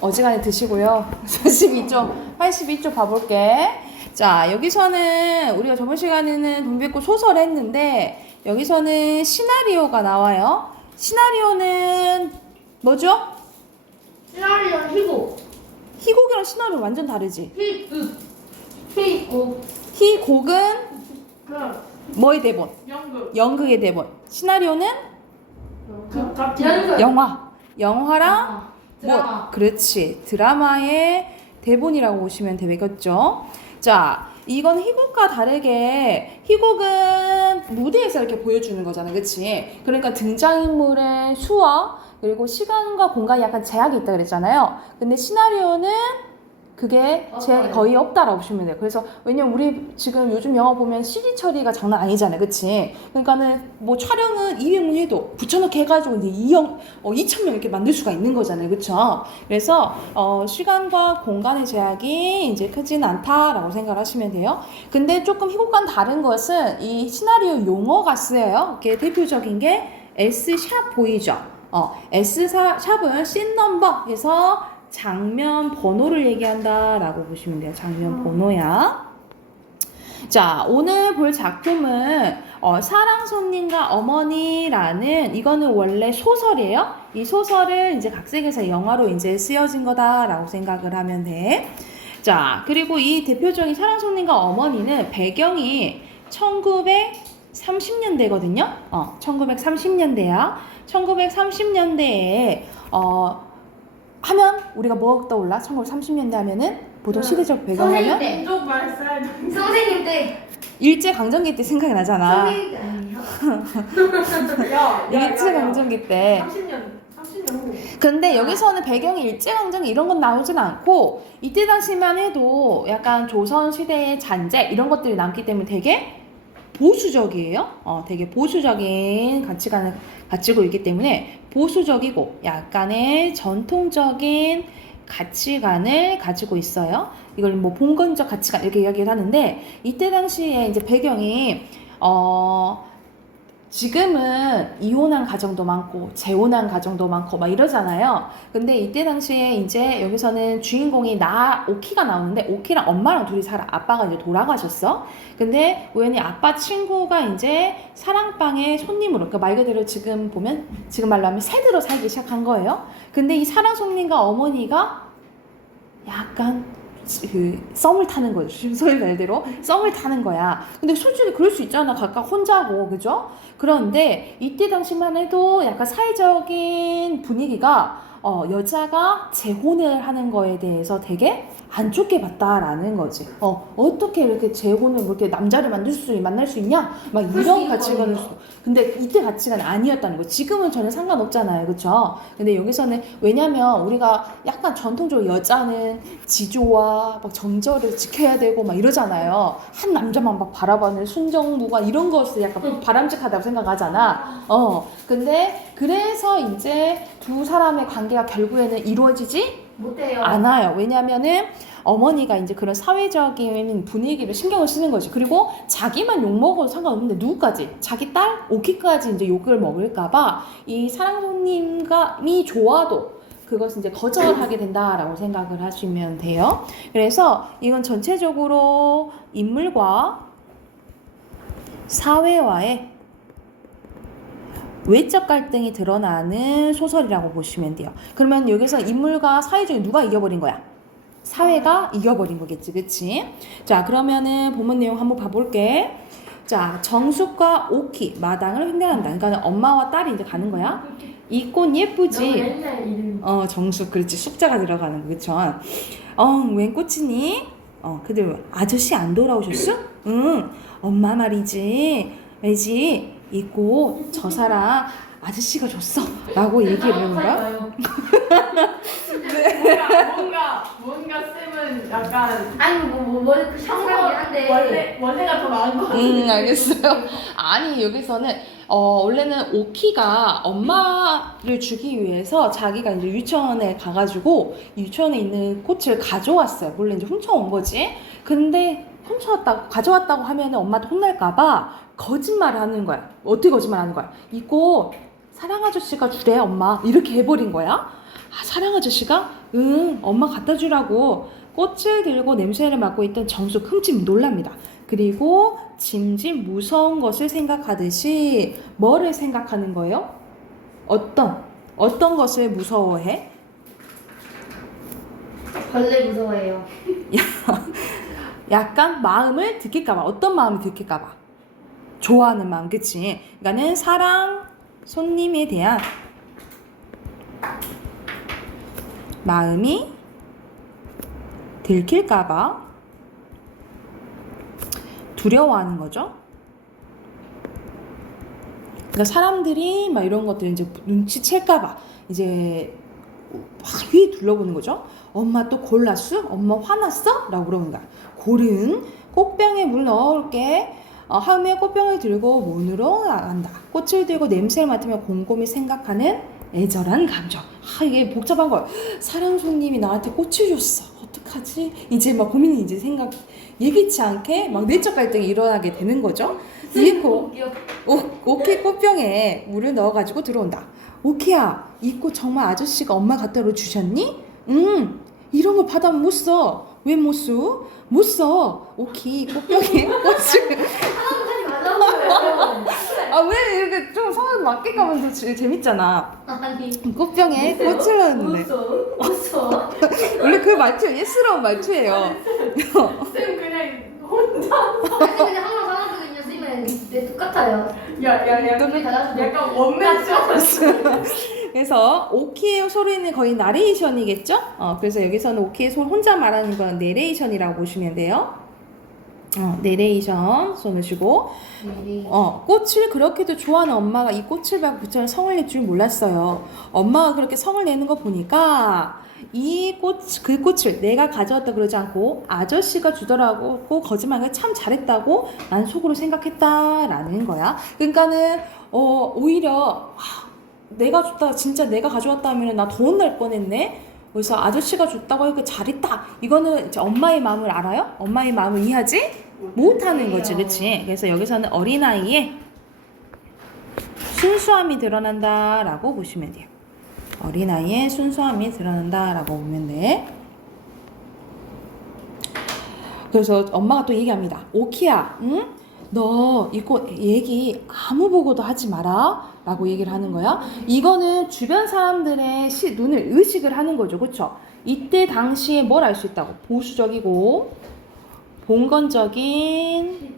어지간히 드시고요. 82쪽 봐볼게. 자, 여기서는 우리가 저번 시간에는 동백꽃 소설 했는데 여기서는 시나리오가 나와요. 시나리오는 뭐죠? 시나리오는 희곡. 희곡이랑 시나리오 완전 다르지? 희곡. 희곡은 뭐의 대본? 연극. 연극의 대본. 시나리오는 연극. 영화랑 드라마. 뭐, 그렇지. 드라마의 대본이라고 보시면 되겠죠. 자, 이건 희곡과 다르게 희곡은 무대에서 이렇게 보여주는 거잖아. 그치? 그러니까 등장인물의 수와 그리고 시간과 공간이 약간 제약이 있다 그랬잖아요. 근데 시나리오는 그게 제약이 거의 없다라고 보시면 돼요. 그래서 왜냐면 우리 지금 요즘 영화 보면 CG 처리가 장난 아니잖아요. 그치? 그러니까는 뭐 촬영은 200명 해도 붙여넣기 해가지고 이제 2,000명 이렇게 만들 수가 있는 거잖아요. 그쵸? 그래서 시간과 공간의 제약이 이제 크지는 않다라고 생각을 하시면 돼요. 근데 조금 희곡과는 다른 것은 이 시나리오 용어가 쓰여요. 이게 대표적인 게 S샵 보이죠? S샵은 씬 넘버에서 장면 번호를 얘기한다라고 보시면 돼요. 장면 번호야. 자, 오늘 볼 작품은 사랑 손님과 어머니라는 이거는 원래 소설이에요. 이 소설을 이제 각색해서 영화로 이제 쓰여진 거다라고 생각을 하면 돼. 자, 그리고 이 대표적인 사랑 손님과 어머니는 배경이 1930년대거든요. 1930년대야. 1930년대에 하면 우리가 뭐가 떠올라? 1930년대 하면은 보통 시대적 배경하면 선생님 때. 일제강점기 때 생각이 나잖아. 선생님 때 아니에요? 일제강점기 때. 30년 후. 근데 여기서는 배경이 일제강점기 이런 건 나오진 않고 이때 당시만 해도 약간 조선시대의 잔재 이런 것들이 남기 때문에 되게 보수적이에요. 되게 보수적인 가치관을 가지고 있기 때문에 보수적이고 약간의 전통적인 가치관을 가지고 있어요. 이걸 뭐 봉건적 가치관 이렇게 이야기를 하는데 이때 당시에 이제 배경이 지금은 이혼한 가정도 많고 재혼한 가정도 많고 막 이러잖아요. 근데 이때 당시에 이제 여기서는 주인공이 오키가 나오는데 오키랑 엄마랑 둘이 살아. 아빠가 이제 돌아가셨어. 근데 우연히 아빠 친구가 이제 사랑방의 손님으로, 그러니까 말 그대로 지금 보면 지금 말로 하면 새들어 살기 시작한 거예요. 근데 이 사랑 손님과 어머니가 약간 썸을 타는 거죠. 소위 말대로 썸을 타는 거야. 근데 솔직히 그럴 수 있잖아. 각각 혼자고, 그죠? 그런데 이때 당시만 해도 약간 사회적인 분위기가 여자가 재혼을 하는 거에 대해서 되게 안 좋게 봤다라는 거지. 어떻게 이렇게 재혼을 뭐 이렇게 남자를 만날 수 있냐? 막 이런 가치관을. 근데 이때 가치관이 아니었다는 거. 지금은 전혀 상관없잖아요. 그쵸? 근데 여기서는 왜냐면 우리가 약간 전통적으로 여자는 지조와 막 정절을 지켜야 되고 막 이러잖아요. 한 남자만 막 바라보는 순정무관 이런 것을 약간 바람직하다고 생각하잖아. 근데 그래서 이제 두 사람의 관계가 결국에는 이루어지지 못해요. 않아요. 왜냐면은 어머니가 이제 그런 사회적인 분위기를 신경을 쓰는 거지. 그리고 자기만 욕먹어도 상관없는데 누구까지? 자기 딸 오키까지 이제 욕을 먹을까봐 이 사랑 손님이 좋아도 그것은 이제 거절하게 된다라고 생각을 하시면 돼요. 그래서 이건 전체적으로 인물과 사회와의 외적 갈등이 드러나는 소설이라고 보시면 돼요. 그러면 여기서 인물과 사회 중에 누가 이겨버린 거야? 사회가 이겨버린 거겠지, 그치? 자, 그러면은 본문 내용 한번 봐볼게. 자, 정숙과 오키 마당을 횡단한다. 그러니까 엄마와 딸이 이제 가는 거야. 이 꽃 예쁘지? 정숙, 그렇지. 숙자가 들어가는 거, 그쵸? 웬 꽃이니? 근데 아저씨 안 돌아오셨어? 응, 엄마 말이지. 왜지? 이 꽃 저 사람 아저씨가 줬어 라고 얘기를 하는 거야. 뭔가 쌤은 약간 아니 그 상상이긴 한데 원래가 더 나은 것 같은데. 알겠어요. 아니 여기서는 원래는 오키가 엄마를 주기 위해서 자기가 이제 유치원에 가가지고 유치원에 있는 꽃을 가져왔어요. 물론 이제 훔쳐온 거지. 근데 가져왔다고 하면 엄마한테 혼날까봐 거짓말을 하는 거야. 어떻게 거짓말 하는 거야? 이 꽃 사랑 아저씨가 주래 엄마 이렇게 해버린 거야. 사랑 아저씨가 응 엄마 갖다 주라고 꽃을 들고 냄새를 맡고 있던 정숙 흠칫 놀랍니다. 그리고 짐짓 무서운 것을 생각하듯이 뭐를 생각하는 거예요? 어떤 것을 무서워해? 벌레 무서워해요. 약간 마음을 들킬까봐. 어떤 마음이 들킬까봐. 좋아하는 마음, 그치? 그러니까는 사랑 손님에 대한 마음이 들킬까봐 두려워하는 거죠. 그러니까 사람들이 막 이런 것들 이제 눈치챌까봐 이제 막 위에 둘러보는 거죠. 엄마 또 골랐어? 엄마 화났어? 라고 물어보는 거야. 골은 꽃병에 물 넣어올게. 하며 꽃병을 들고 문으로 나간다. 꽃을 들고 냄새를 맡으며 곰곰이 생각하는 애절한 감정. 이게 복잡한 거야. 사랑 손님이 나한테 꽃을 줬어. 어떡하지? 이제 막 고민이 이제 생각 예기치 않게 막 내적 갈등이 일어나게 되는 거죠. 이코 오키 꽃병에 물을 넣어가지고 들어온다. 오키야, 이 꽃 정말 아저씨가 엄마 갖다 주셨니? 이런 거 받아면 못 써. 왜 못 써? 못 써. 오키 꽃병에 꽃을 하나도 가져오세요. 왜 이렇게 좀 성을 맞게 가면 더 재밌잖아. 아니. 꽃병에 꽃을 넣었는데 웃어. 원래 그 말투 예스러운 말투예요. 쌤 그냥 혼자. 아니 근데 항상 사람들은요 쓰면 내 똑같아요. 야야야. 눈을 닫아주고. 약간 원맨쇼. 그래서 오키의 소리는 거의 나레이션이겠죠? 그래서 여기서는 오키의 소리 혼자 말하는 건 내레이션이라고 보시면 돼요. 내레이션 손을 쥐고 꽃을 그렇게도 좋아하는 엄마가 이 꽃을 받고 그처럼 성을 낼 줄 몰랐어요. 엄마가 그렇게 성을 내는 거 보니까 그 꽃을 내가 가져왔다 그러지 않고 아저씨가 주더라고 거짓말을 참 잘했다고 난 속으로 생각했다라는 거야. 그러니까는 오히려 내가 줬다 진짜 내가 가져왔다 하면 나 더 혼날 뻔했네. 그래서 아저씨가 줬다고 하니까 잘했다. 이거는 이제 엄마의 마음을 알아요? 엄마의 마음을 이해하지 못하는 거지, 그렇지? 그래서 여기서는 어린아이의 순수함이 드러난다라고 보시면 돼요. 어린아이의 순수함이 드러난다라고 보면 돼. 그래서 엄마가 또 얘기합니다. 오키야, 응? 너 이거 얘기 아무 보고도 하지 마라 라고 얘기를 하는 거야. 이거는 주변 사람들의 눈을 의식을 하는 거죠. 그쵸? 이때 당시에 뭘 알 수 있다고? 보수적이고 봉건적인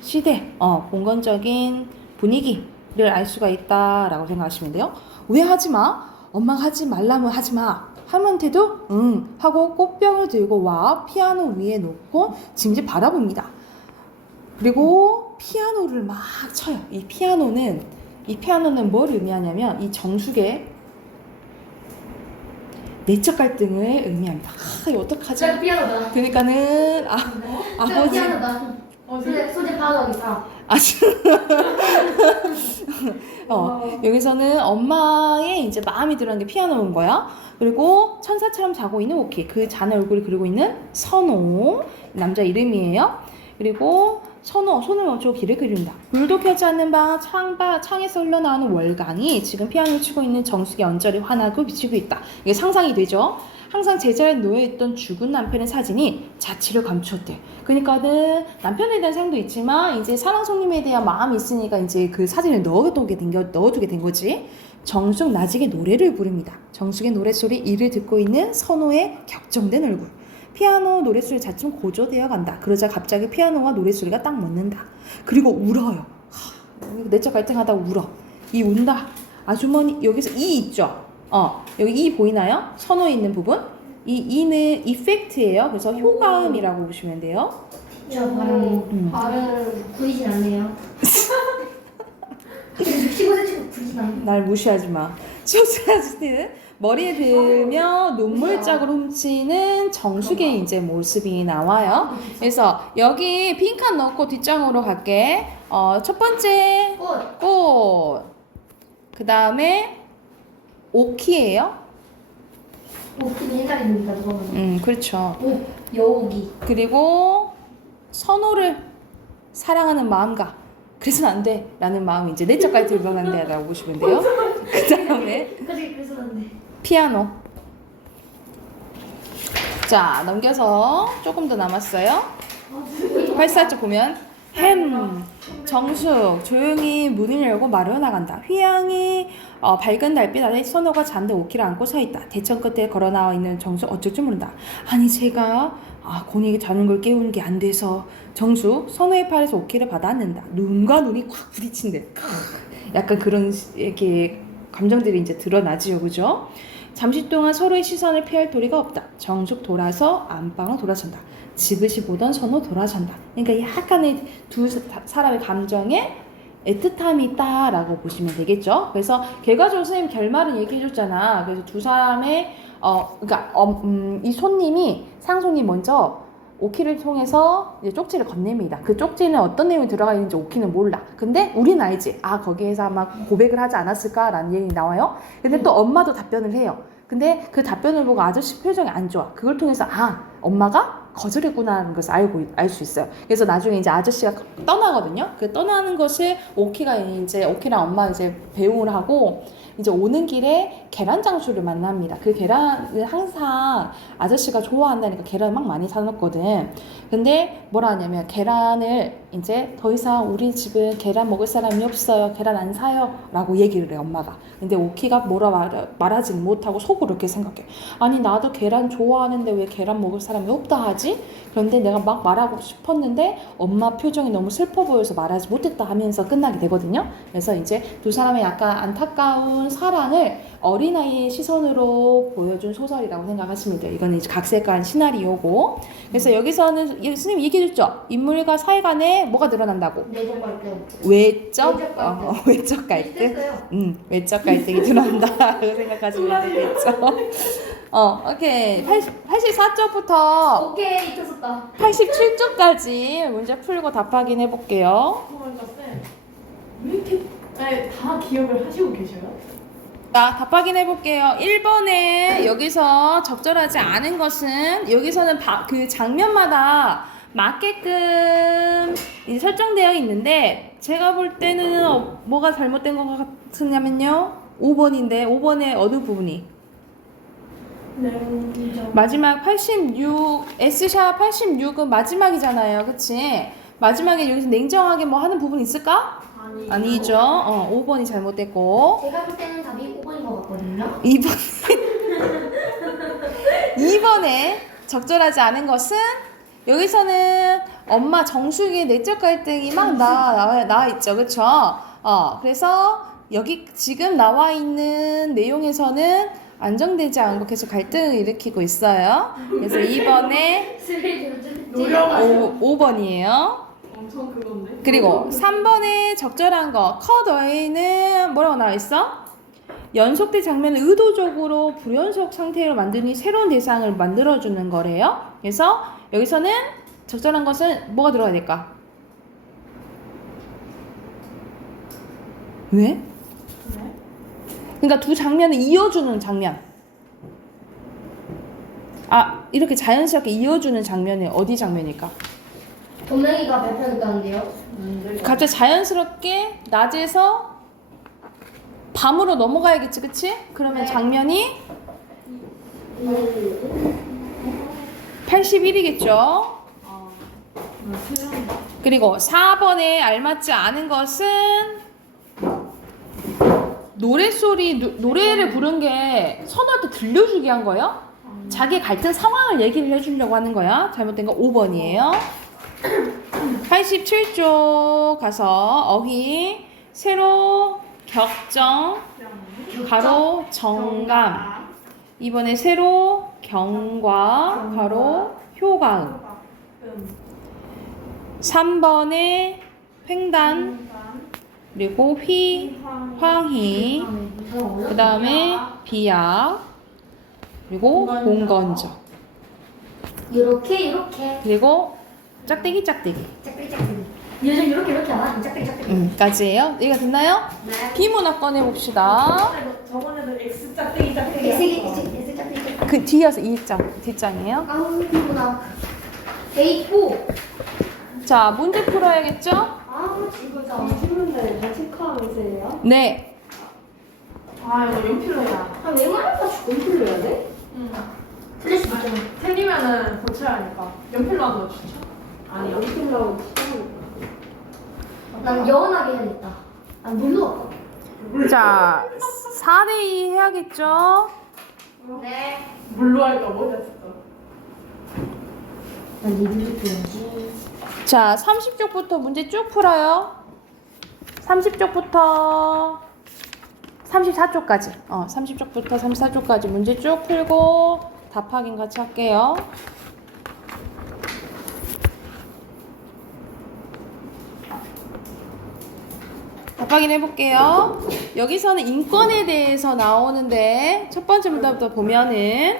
시대, 봉건적인 분위기를 알 수가 있다라고 생각하시면 돼요. 왜 하지 마? 엄마가 하지 말라면 하지 마. 하면한테도 응 하고 꽃병을 들고 와 피아노 위에 놓고 짐짓 바라봅니다. 그리고 피아노를 막 쳐요. 이 피아노는 뭘 의미하냐면 이 정숙의 내적 갈등을 의미합니다. 이거 어떡하지? 진짜 피아노다. 그러니까는 아버지 피아노다. 소재 파악하겠다. 여기서는 엄마의 이제 마음이 들어간 게 피아노인 거야. 그리고 천사처럼 자고 있는 오키, 그 잔의 얼굴을 그리고 있는 선호, 남자 이름이에요. 그리고 손을 멈추고 길을 그린다. 불도 켜지 않는 방 창에서 흘러나오는 월광이 지금 피아노를 치고 있는 정숙의 언저리 환하고 비치고 있다. 이게 상상이 되죠? 항상 제자리에 놓여있던 죽은 남편의 사진이 자취를 감추었대. 그러니까는 남편에 대한 생각도 있지만 이제 사랑 손님에 대한 마음이 있으니까 이제 그 사진을 넣어두게 된 거지. 정숙 나직에 노래를 부릅니다. 정숙의 노랫소리 이를 듣고 있는 선호의 격정된 얼굴. 피아노 노랫소리 자칫 고조되어 간다. 그러자 갑자기 피아노와 노랫소리가 딱 맞는다. 그리고 울어요. 내적 갈등하다가 울어. 이 운다. 아주머니 여기서 이 있죠? 여기 이 보이나요? 선호에 있는 부분? 이 이는 이펙트예요. 그래서 효과음이라고 보시면 돼요. 저 발음 구리진 않네요. 15cm 구리진 않네요. 날 무시하지 마. 소스라지는 머리에 들며 눈물짝을 훔치는 정숙의 이제 모습이 나와요. 그래서 여기 빈칸 넣고 뒷장으로 갈게. 첫 번째 꽃. 그 다음에 오키예요. 오키는 헷갈립니다. 그거는. 그렇죠. 여우기. 그리고 선호를 사랑하는 마음과 그래서는 안 돼 라는 마음이 이제 내적까지 드러난다라고 보시면 돼요. 그 다음에 그래서 안 돼. 피아노. 자, 넘겨서 조금 더 남았어요. 84쪽 보면 햄, 정숙, 조용히 문을 열고 마루 나간다. 휘양이 밝은 달빛 아래 선호가 잠든 오키를 안고 서 있다. 대천 끝에 걸어 나와 있는 정숙 어쩔 줄 모른다. 아니 제가 곤이 자는 걸 깨우는 게 안 돼서. 정숙 선호의 팔에서 오키를 받아 안는다. 눈과 눈이 콱 부딪힌대. 약간 그런 이렇게 감정들이 이제 드러나지요, 그죠? 잠시 동안 서로의 시선을 피할 도리가 없다. 정숙 돌아서 안방으로 돌아선다. 지그시 보던 선호 돌아선다. 그러니까 약간의 두 사람의 감정에 애틋함이 있다라고 보시면 되겠죠. 그래서 결과적으로 선생님 결말은 얘기해줬잖아. 그래서 두 사람의 이 손님이 상손님 먼저 오키를 통해서 이제 쪽지를 건넵니다. 그 쪽지는 어떤 내용이 들어가 있는지 오키는 몰라. 근데 우린 알지. 거기에서 아마 고백을 하지 않았을까라는 얘기 나와요. 근데 또 엄마도 답변을 해요. 근데 그 답변을 보고 아저씨 표정이 안 좋아. 그걸 통해서 엄마가 거절했구나라는 것을 알 수 있어요. 그래서 나중에 이제 아저씨가 떠나거든요. 그 떠나는 것을 오키랑 엄마 이제 배웅을 하고 이제 오는 길에 계란 장수를 만납니다. 그 계란을 항상 아저씨가 좋아한다니까 계란을 막 많이 사놓거든. 근데 뭐라 하냐면 계란을 이제 더 이상 우리 집은 계란 먹을 사람이 없어요. 계란 안 사요. 라고 얘기를 해, 엄마가. 근데 오키가 뭐라 말하지 못하고 속으로 이렇게 생각해. 아니, 나도 계란 좋아하는데 왜 계란 먹을 사람이 없다 하지? 그런데 내가 막 말하고 싶었는데 엄마 표정이 너무 슬퍼 보여서 말하지 못했다 하면서 끝나게 되거든요. 그래서 이제 두 사람의 약간 안타까운 사랑을 어린아이의 시선으로 보여준 소설이라고 생각하시면 돼요. 이거는 이제 각색한 시나리오고. 그래서 여기서는 선생님 얘기해줬죠. 인물과 사이 간에 뭐가 늘어난다고? 내적 갈등. 외적? 외적 갈등. 외적 갈등? 비슷했어요. 외적 갈등이 들어온다라고 생각하시면 되겠죠. 오케이. 84쪽부터 오케이, 잊혔었다. 87쪽까지 문제 풀고 답 확인해 볼게요. 그러니까 쌤, 왜 이렇게 다 기억을 하시고 계셔요? 자, 답 확인해 볼게요. 1번에 여기서 적절하지 않은 것은 여기서는 그 장면마다 맞게끔 이제 설정되어 있는데 제가 볼 때는 뭐가 잘못된 것 같으냐면요. 5번인데 5번의 어느 부분이? 마지막 86 S샵 86은 마지막이잖아요. 그치? 마지막에 여기서 냉정하게 뭐 하는 부분 있을까? 아니죠. 5번이 잘못됐고 제가 볼 때는 답이 5번인 것 같거든요. 2번에 적절하지 않은 것은 여기서는 엄마 정숙의 내적 갈등이 막 나와 있죠. 그쵸? 그래서 여기 지금 나와 있는 내용에서는 안정되지 않고 계속 갈등을 일으키고 있어요. 그래서 2번에 5번이에요. 엄청 그건데. 그리고 3번에 적절한 거 컷 어웨이는 뭐라고 나와 있어? 연속된 장면을 의도적으로 불연속 상태로 만드니 새로운 대상을 만들어주는 거래요. 그래서 여기서는 적절한 것은 뭐가 들어가야 될까? 왜? 그러니까 두 장면을 이어주는 장면. 이렇게 자연스럽게 이어주는 장면이 어디 장면일까? 동명이가 발표했다는데요. 갑자기 자연스럽게 낮에서 밤으로 넘어가야겠지, 그치? 그러면 네. 장면이 81이겠죠? 그리고 4번에 알맞지 않은 것은 노래를 부른 게 선우한테 들려주게 한 거예요? 자기 갈등 상황을 얘기를 해주려고 하는 거야. 잘못된 거 5번이에요. 87쪽 가서 어휘 세로 격정 가로 정감. 이번에 세로 경과 가로 효과음. 3번에 횡단 그리고 황희 그 다음에 비약 그리고 공건적 이렇게 그리고 짝대기 짝대기. 요즘 이렇게 안 하지. 짝대기. 까지예요. 얘가 됐나요? 네. 비문학 꺼내봅시다. 저번에도 X 짝대기 S 짝대기. 그 뒤에서 뒷장이에요. 비문학. A4. 자, 문제 풀어야겠죠? 진짜. 쉬운데 다 체크하면서요? 네. 아 이거 연필로 해야. 아, 왜 말해가지고 연필로 해야 돼? 응. 틀릴 수 있잖아. 틀리면은 고쳐야 하니까. 연필로 하도 추천? 아니요. 연필로 난 영원하게 해야겠다. 난 물로 할까? 자, 4대2 해야겠죠? 네. 물로 할까 못했어. 난 리뷰를 해야지. 자, 30쪽부터 문제 쭉 풀어요. 30쪽부터 34쪽까지. 30쪽부터 34쪽까지 문제 쭉 풀고 답 확인 같이 할게요. 답 확인해 볼게요. 여기서는 인권에 대해서 나오는데 첫 번째 문제부터 보면은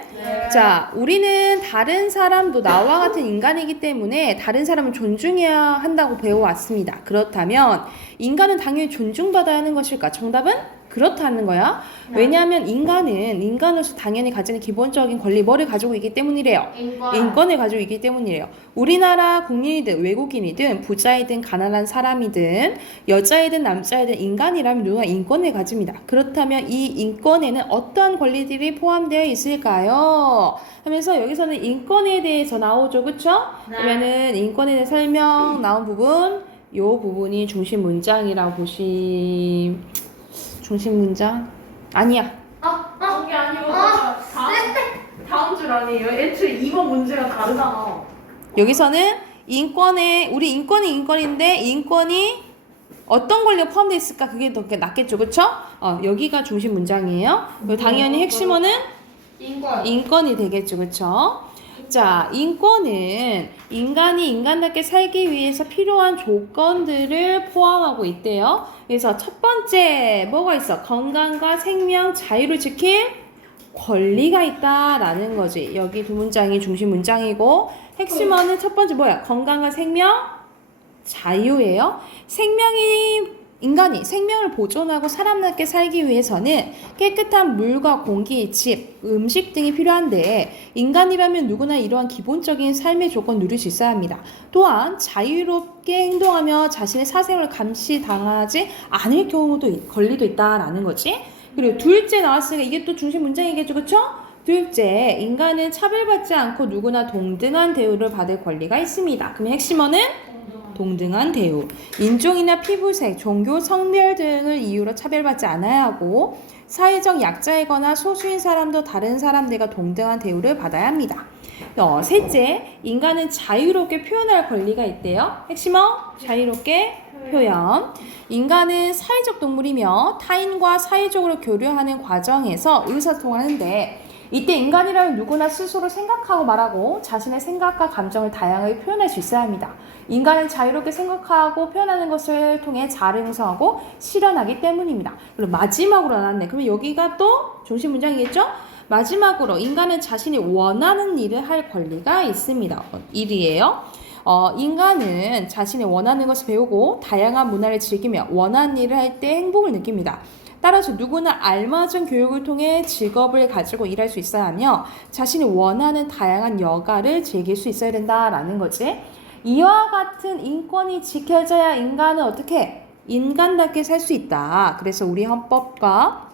자, 우리는 다른 사람도 나와 같은 인간이기 때문에 다른 사람을 존중해야 한다고 배워왔습니다. 그렇다면 인간은 당연히 존중받아야 하는 것일까? 정답은 그렇다는 거야. 왜냐하면 인간으로서 당연히 가지는 기본적인 권리 뭐를 가지고 있기 때문이래요. 인권을 가지고 있기 때문이래요. 우리나라 국민이든 외국인이든 부자이든 가난한 사람이든 여자이든 남자이든 인간이라면 누구나 인권을 가집니다. 그렇다면 이 인권에는 어떠한 권리들이 포함되어 있을까요? 하면서 여기서는 인권에 대해서 나오죠. 그쵸? 그러면은 인권에 대해 설명 나온 부분 요 부분이 중심 문장이라고 중심 문장? 아니야. 그게 아니고 다음 줄 아니에요? 애초에 이번 문제가 다르잖아. 여기서는 우리 인권이 인권인데 인권이 어떤 권리가 포함되어 있을까? 그게 더 낫겠죠. 그쵸? 여기가 중심 문장이에요. 그리고 당연히 핵심어는 인권이 되겠죠. 그쵸? 자, 인권은 인간이 인간답게 살기 위해서 필요한 조건들을 포함하고 있대요. 그래서 첫 번째 뭐가 있어? 건강과 생명, 자유를 지킬 권리가 있다라는 거지. 여기 두 문장이 중심 문장이고 핵심어는 첫 번째 뭐야? 건강과 생명, 자유예요. 인간이 생명을 보존하고 사람답게 살기 위해서는 깨끗한 물과 공기, 집, 음식 등이 필요한데 인간이라면 누구나 이러한 기본적인 삶의 조건 누릴 수 있어야 합니다. 또한 자유롭게 행동하며 자신의 사생활을 감시당하지 않을 경우도 권리도 있다라는 거지. 그리고 둘째 나왔으니까 이게 또 중심 문장이겠죠. 그쵸? 둘째, 인간은 차별받지 않고 누구나 동등한 대우를 받을 권리가 있습니다. 그럼 핵심어는 동등한 대우. 인종이나 피부색, 종교, 성별 등을 이유로 차별받지 않아야 하고 사회적 약자이거나 소수인 사람도 다른 사람들과 동등한 대우를 받아야 합니다. 셋째, 인간은 자유롭게 표현할 권리가 있대요. 핵심어 자유롭게 표현. 인간은 사회적 동물이며 타인과 사회적으로 교류하는 과정에서 의사소통하는데 이때 인간이라면 누구나 스스로 생각하고 말하고 자신의 생각과 감정을 다양하게 표현할 수 있어야 합니다. 인간은 자유롭게 생각하고 표현하는 것을 통해 자아를 형성하고 실현하기 때문입니다. 그리고 마지막으로 나왔네. 그러면 여기가 또 중심 문장이겠죠? 마지막으로 인간은 자신이 원하는 일을 할 권리가 있습니다. 1이에요. 인간은 자신이 원하는 것을 배우고 다양한 문화를 즐기며 원하는 일을 할 때 행복을 느낍니다. 따라서 누구나 알맞은 교육을 통해 직업을 가지고 일할 수 있어야 하며 자신이 원하는 다양한 여가를 즐길 수 있어야 된다라는 거지. 이와 같은 인권이 지켜져야 인간은 어떻게? 인간답게 살 수 있다. 그래서 우리 헌법과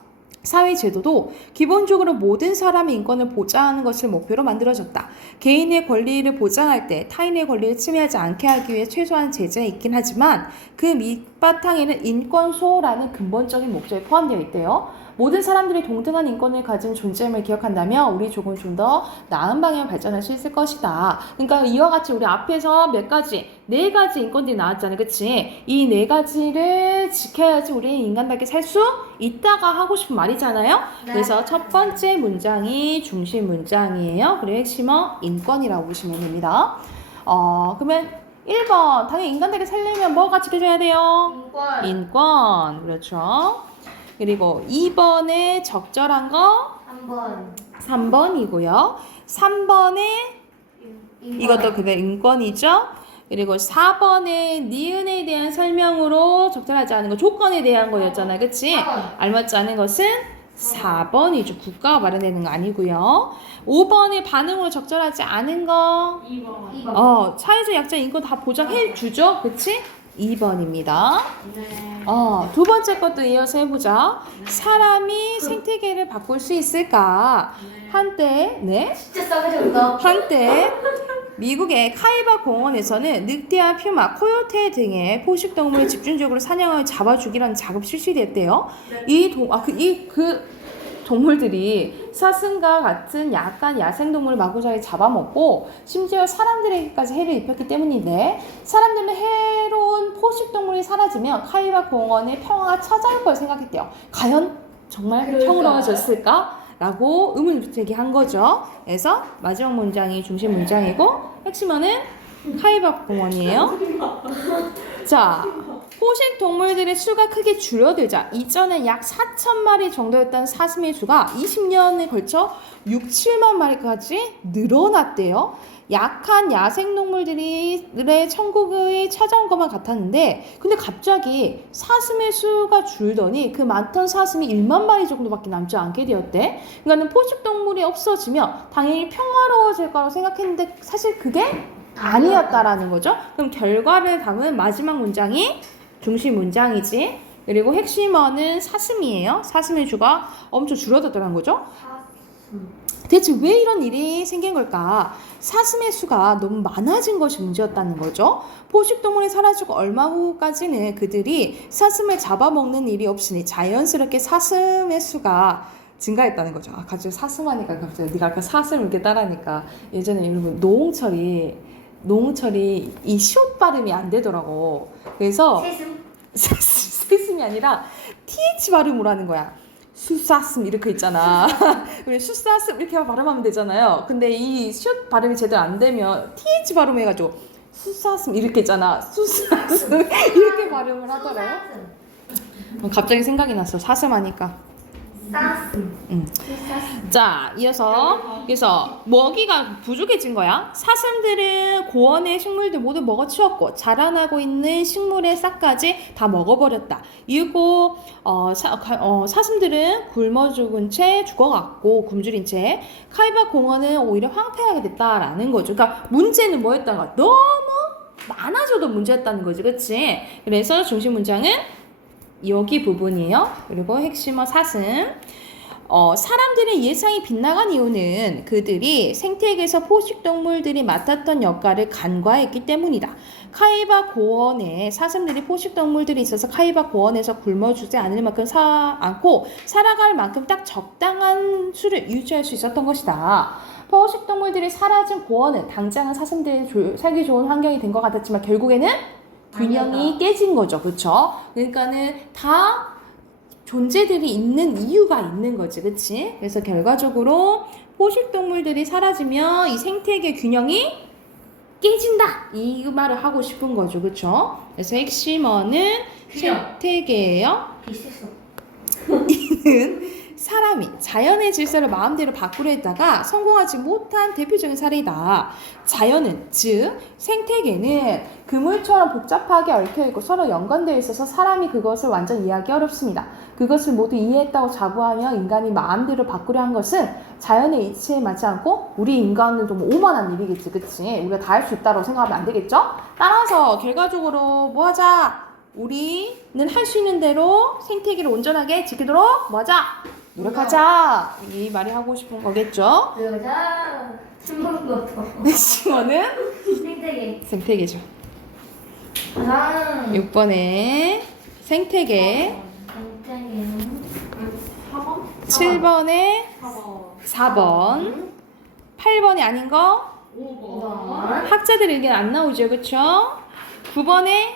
사회제도도 기본적으로 모든 사람의 인권을 보장하는 것을 목표로 만들어졌다. 개인의 권리를 보장할 때 타인의 권리를 침해하지 않게 하기 위해 최소한 제재가 있긴 하지만 그 밑바탕에는 인권 수호라는 근본적인 목적이 포함되어 있대요. 모든 사람들이 동등한 인권을 가진 존재임을 기억한다면 우리 조금 좀 더 나은 방향을 발전할 수 있을 것이다. 그러니까 이와 같이 우리 앞에서 네 가지 인권들이 나왔잖아요. 그치? 이 네 가지를 지켜야지 우리는 인간답게 살 수 있다가 하고 싶은 말이잖아요. 네. 그래서 첫 번째 문장이 중심 문장이에요. 그리고 핵심어 인권이라고 보시면 됩니다. 그러면 1번 당연히 인간답게 살려면 뭐가 지켜줘야 돼요? 인권. 그렇죠. 그리고 2번에 적절한 거 3번이고요. 3번에 이것도 그대 인권이죠. 그리고 4번에 니은에 대한 설명으로 적절하지 않은 거 조건에 대한 거였잖아요. 그치? 4번. 알맞지 않은 것은 4번이죠. 국가가 마련되는 거 아니고요. 5번에 반응으로 적절하지 않은 거 2번. 사회적 약자 인권 다 보장해 주죠. 그치? 2번입니다. 네. 두 번째 것도 이어서 해보자. 사람이 생태계를 바꿀 수 있을까? 한때, 네? 진짜 싸가지없다. 한때 미국의 카이바 공원에서는 늑대와 퓨마, 코요테 등의 포식동물을 집중적으로 사냥하여 잡아주기라는 작업이 실시됐대요. 그 동물들이 사슴과 같은 약간 야생동물을 마구잡이 잡아먹고 심지어 사람들에게까지 해를 입혔기 때문인데, 사람들은 해로운 포식동물이 사라지면 카이바 공원의 평화가 찾아올 걸 생각했대요. 과연 정말 평화로워졌을까? 라고 의문을 제기한 거죠. 그래서 마지막 문장이 중심 문장이고 핵심어는 카이바 공원이에요. 자, 포식 동물들의 수가 크게 줄어들자 이전에 약 4,000마리 정도였던 사슴의 수가 20년에 걸쳐 6, 7만 마리까지 늘어났대요. 약한 야생동물들의 천국에 찾아온 것만 같았는데, 근데 갑자기 사슴의 수가 줄더니 그 많던 사슴이 1만 마리 정도밖에 남지 않게 되었대. 그러니까 포식동물이 없어지면 당연히 평화로워질 거라고 생각했는데 사실 그게 아니었다라는 거죠. 그럼 결과를 담은 마지막 문장이 중심 문장이지. 그리고 핵심어는 사슴이에요. 사슴의 수가 엄청 줄어들더라는 거죠. 대체 왜 이런 일이 생긴 걸까? 사슴의 수가 너무 많아진 것이 문제였다는 거죠. 포식동물이 사라지고 얼마 후까지는 그들이 사슴을 잡아먹는 일이 없으니 자연스럽게 사슴의 수가 증가했다는 거죠. 갑자기 사슴하니까 갑자기 네가 아까 사슴 이렇게 따라하니까 예전에 여러분 노홍철이 이 시옷 발음이 안 되더라고. 그래서 세슴이 아니라 TH 발음으로 하는 거야. 수사슴 이렇게 있잖아. 그래 수사슴 이렇게 발음하면 되잖아요. 근데 이 시옷 발음이 제대로 안 되면 TH 발음해가지고 수사슴 이렇게 있잖아. 수사슴 이렇게 발음을 하더라고요. 갑자기 생각이 났어. 사슴 하니까. 자, 그래서 먹이가 부족해진 거야. 사슴들은 고원의 식물들 모두 먹어치웠고 자라나고 있는 식물의 싹까지 다 먹어버렸다. 이윽고 사슴들은 굶어 죽은 채 죽어갔고 굶주린 채 카이바 공원은 오히려 황폐하게 됐다라는 거죠. 그러니까 문제는 뭐였다가 너무 많아져도 문제였다는 거지, 그렇지? 그래서 중심 문장은 여기 부분이에요. 그리고 핵심어 사슴. 사람들의 예상이 빗나간 이유는 그들이 생태계에서 포식동물들이 맡았던 역할을 간과했기 때문이다. 카이바 고원에 사슴들이 포식동물들이 있어서 카이바 고원에서 굶어주지 않을 만큼 않고 살아갈 만큼 딱 적당한 수를 유지할 수 있었던 것이다. 포식동물들이 사라진 고원은 당장은 사슴들이 살기 좋은 환경이 된 것 같았지만 결국에는 균형이 깨진 거죠. 그쵸? 그러니까는 다 존재들이 있는 이유가 있는 거지. 그치? 그래서 결과적으로 포식동물들이 사라지면 이 생태계 균형이 깨진다. 이 말을 하고 싶은 거죠. 그쵸? 그래서 핵심어는 생태계예요. 비슷했어. 이는 사람이 자연의 질서를 마음대로 바꾸려 했다가 성공하지 못한 대표적인 사례이다. 자연은, 즉 생태계는 그물처럼 복잡하게 얽혀있고 서로 연관되어 있어서 사람이 그것을 완전 이해하기 어렵습니다. 그것을 모두 이해했다고 자부하며 인간이 마음대로 바꾸려 한 것은 자연의 이치에 맞지 않고 우리 인간은 좀 오만한 일이겠지. 그치? 우리가 다 할 수 있다고 생각하면 안 되겠죠? 따라서 결과적으로 뭐 하자? 우리는 할 수 있는 대로 생태계를 온전하게 지키도록 뭐 하자? 노력하자. 이 말이 하고 싶은 거겠죠? 여자 숨먹는 것도. 핵심어는 생태계. 생태계죠. 6번에 생태계, 7번에 4번, 8번이 아닌 거 5번, 학자들 의견 안 나오죠, 그쵸? 9번에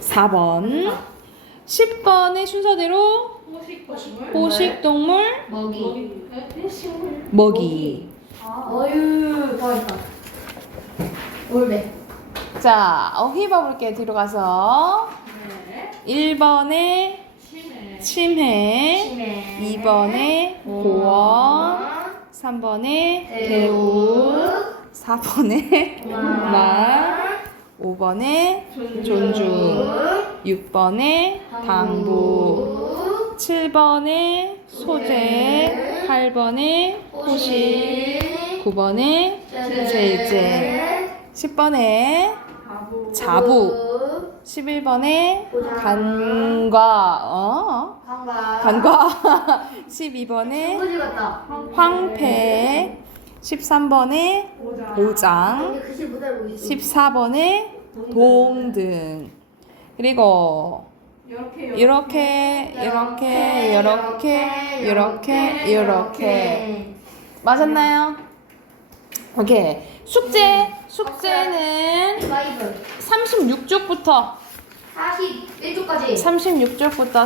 4번, 10번의 순서대로 포식동물, 먹이. 어휴, 더했다. 올배. 자, 어휘 봐볼게요. 뒤로 가서 1번에 침해, 2번에 고원, 3번에 대우, 4번에 말, 5번에 존중, 6번에 당부, 7번에 소재, 8번에 포식, 9번에 제재, 10번에 자부. 11번에 보자. 간과. 12번에 친구들 같다. 황폐. 13번에 보장. 근데 글씨 못 알고 있어. 14번에 동등. 그리고 이렇게 맞았나요? 오케이. 숙제는 바이블 36쪽부터 41쪽까지. 36쪽부터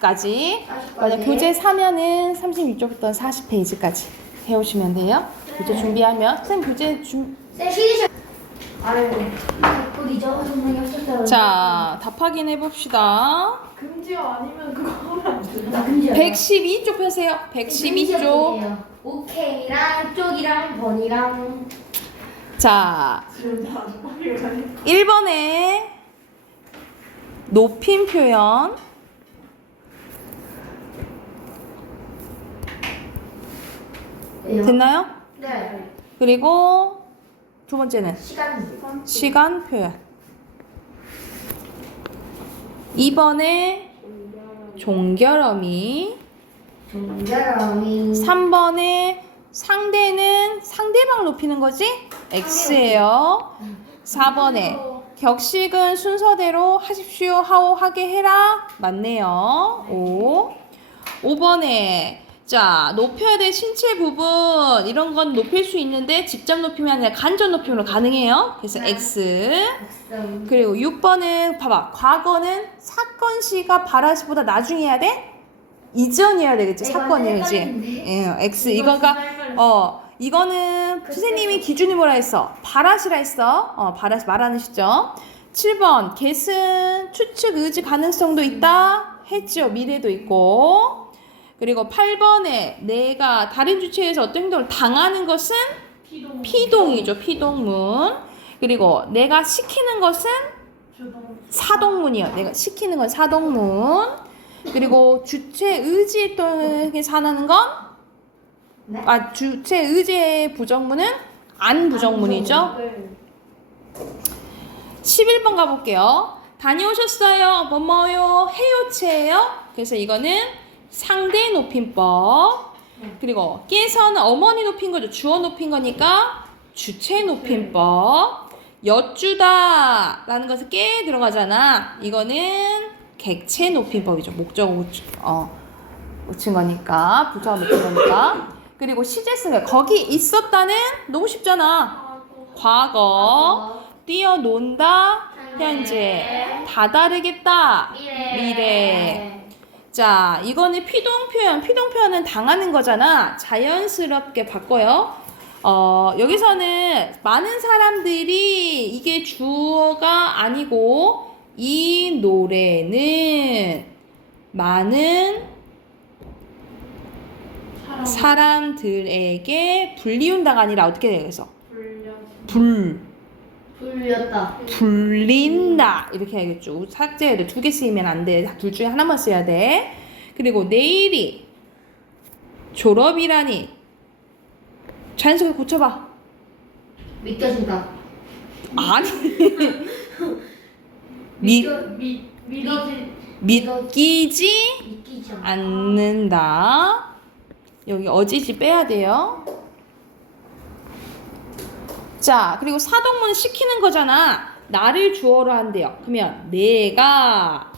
40까지. 만약 교재 사면은 36쪽부터 40페이지까지 해오시면 돼요. 교재 준비하면 선생님 교재 쌤 시리즈. 아유, 어디죠? 선생님 없었어요. 자, 답 확인해 봅시다. 금지어 아니면 그거 하면 안 되나? 나 금지야. 112쪽 펴세요. 112쪽. 오케이랑 쪽이랑 번이랑. 자, 지금 다 머리가 가니. 1번에 높임 표현. 됐나요? 네. 그리고 두 번째는 시간. 시간 표현. 2번에 종결어미. 종결어미. 3번에 상대는 상대방 높이는 거지? X예요. 4번에 격식은 순서대로 하십시오, 하오, 하게 해라. 맞네요. 5번에 자, 높여야 될 신체 부분 이런 건 높일 수 있는데 직접 높이면 아니라 간접 높임으로 가능해요. 그래서 X. 그리고 6번은 봐봐. 과거는 사건 시가 발화시보다 나중에 해야 돼? 이전이어야 되겠지. 사건이 그지? 예, X. 이거가 이거는 선생님이 기준이 뭐라 했어? 발화시라 했어. 발화시 말하는 시점. 7번 개승 추측 의지 가능성도 있다 했죠. 미래도 있고. 그리고 8번에 내가 다른 주체에서 어떤 행동을 당하는 것은 피동이죠. 피동문. 그리고 내가 시키는 것은 사동문이요. 내가 시키는 건 사동문. 그리고 주체 의지에 통해서 하는 건 네? 주체 의지의 부정문은 안 부정문이죠. 11번 가볼게요. 다녀오셨어요. 뭐뭐요? 해요체예요. 그래서 이거는 상대 높임법. 그리고 깨서는 어머니 높인 거죠. 주어 높인 거니까 주체 높임법. 여쭈다 라는 것은 깨에 들어가잖아. 이거는 객체 높임법이죠. 목적어 붙인 거니까. 부사가 붙인 거니까. 그리고 시제 쓴 거. 거기 있었다는 너무 쉽잖아. 과거. 뛰어논다. 현재. 다다르겠다. 미래. 자, 이거는 피동 표현은 당하는 거잖아. 자연스럽게 바꿔요. 여기서는 많은 사람들이 이게 주어가 아니고 이 노래는 많은 사람들에게 불리운다가 아니라 어떻게 돼요? 그래서 불렸다. 불린다 이렇게 해야겠죠. 삭제해야 돼. 2개 쓰이면 안 돼. 둘 중에 하나만 써야 돼. 그리고 내일이 졸업이라니 자연스럽게 고쳐봐. 믿겨진다. 아니 믿기지 믿기지 않다. 않는다. 여기 어지지 빼야 돼요. 자, 그리고 사동문 시키는 거잖아. 나를 주어로 한대요. 그러면 내가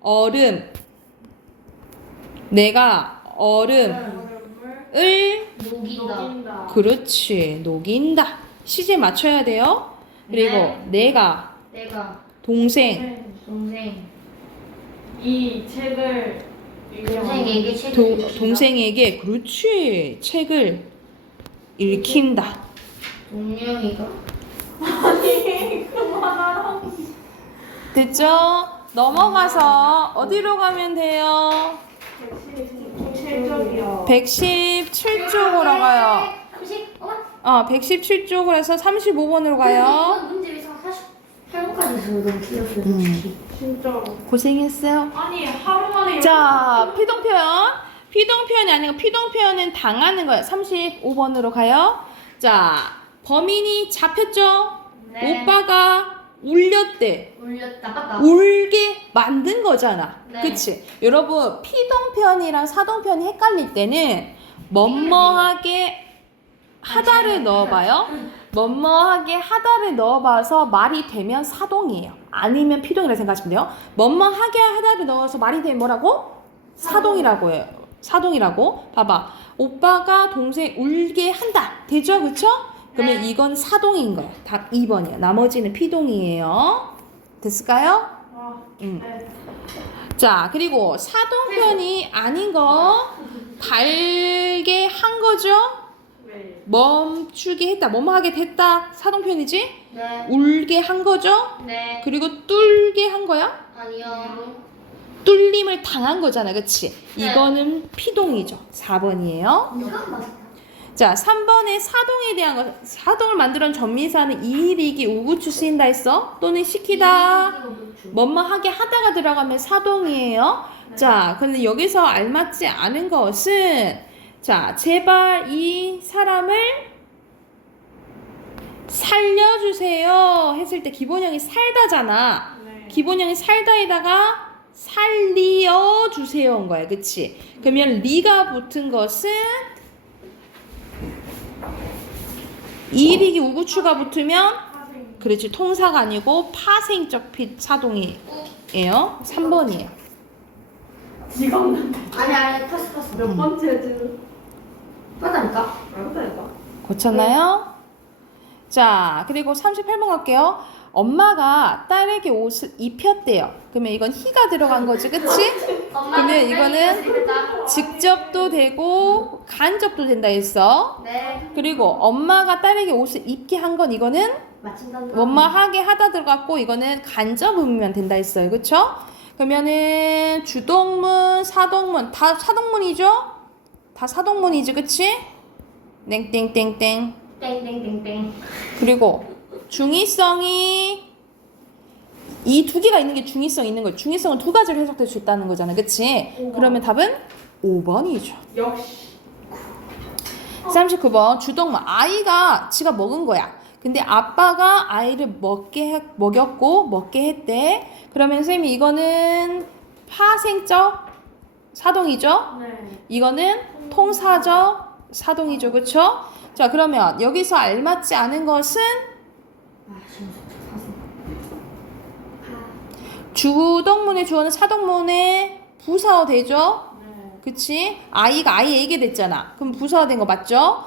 얼음을 녹인다. 그렇지. 녹인다. 시제 맞춰야 돼요. 그리고 네. 내가 동생 이 책을 동생에게 책을 읽힌다. 동생에게 그렇지. 책을 읽힌다. 동명이가 아니 그만하라고. 됐죠? 넘어가서 어디로 가면 돼요? 117쪽이요. 117쪽으로 가요. 117쪽으로 해서 35번으로 가요. 이건 문제 왜 48번까지 있어? 너무 길었어요, 솔직히. 진짜로. 고생했어요. 아니 하루 만에 자, 피동표현이 아니고 피동표현은 당하는 거예요. 35번으로 가요. 자, 범인이 잡혔죠? 네. 오빠가 울렸대. 울렸다. 울게 만든 거잖아. 네. 그치? 여러분, 피동편이랑 사동편이 헷갈릴 때는 뭐뭐하게 하다를 넣어봐요. 뭐뭐하게 하다를 넣어봐서 말이 되면 사동이에요. 아니면 피동이라고 생각하시면 돼요. 뭐뭐하게 하다를 넣어서 말이 되면 뭐라고? 사동이라고 해요. 사동이라고. 봐봐. 오빠가 동생 울게 한다. 되죠? 그쵸? 그러면 네. 이건 사동인 거야. 답 2번이야. 나머지는 피동이에요. 됐을까요? 네. 자, 그리고 사동편이 아닌 거 달게 한 거죠? 네. 멈추게 했다. 뭐뭐 하게 됐다. 사동편이지? 네. 울게 한 거죠? 네. 그리고 뚫게 한 거야? 아니요. 뚫림을 당한 거잖아. 그치? 네. 이거는 피동이죠. 4번이에요. 이건 맞다. 자, 3번에 사동에 대한 거. 사동을 만들어낸 전미사는 이일이기 우구추 쓰인다 했어? 또는 시키다. 뭐뭐 하게 하다가 들어가면 사동이에요. 자, 근데 여기서 알맞지 않은 것은 자, 제발 이 사람을 살려주세요 했을 때 기본형이 살다잖아. 네. 기본형이 살다에다가 살리어주세요인 거야. 그치? 그러면 리가 붙은 것은 이일이기 우구추가 붙으면 사생. 그렇지. 통사가 아니고 파생적 사동이에요. 3번이에요. 지가 없는데. 아니 파스. 몇 번째 지금? 맞다니까. 알았다니까. 고쳤나요? 자, 그리고 38번 갈게요. 엄마가 딸에게 옷을 입혔대요. 그러면 이건 희가 들어간 거지, 그치? 그러면 이거는 직접도 되고 간접도 된다 했어. 네. 그리고 엄마가 딸에게 옷을 입게 한 건 이거는 맞힌다는 뭐뭐하게 하다 들어갔고 이거는 간접 의미면 된다 했어요. 그쵸? 그러면은 주동문, 사동문 다 사동문이죠? 다 사동문이지, 그치? 땡땡땡땡. 땡땡땡땡. 그리고 중의성이 이 두 개가 있는 게 중의성 있는 거예요. 중의성은 두 가지로 해석될 수 있다는 거잖아. 그치? 5번. 그러면 답은 5번이죠. 역시. 39번 주동문. 아이가 지가 먹은 거야. 근데 아빠가 아이를 먹였고 먹게 했대. 그러면 선생님이 이거는 파생적 사동이죠? 네. 이거는 통사적 사동이죠. 그쵸? 자, 그러면 여기서 알맞지 않은 것은 주동문의 주어는 사동문의 부사어 되죠? 네. 그치? 아이가 아이에게 됐잖아. 그럼 부사어 된 거 맞죠?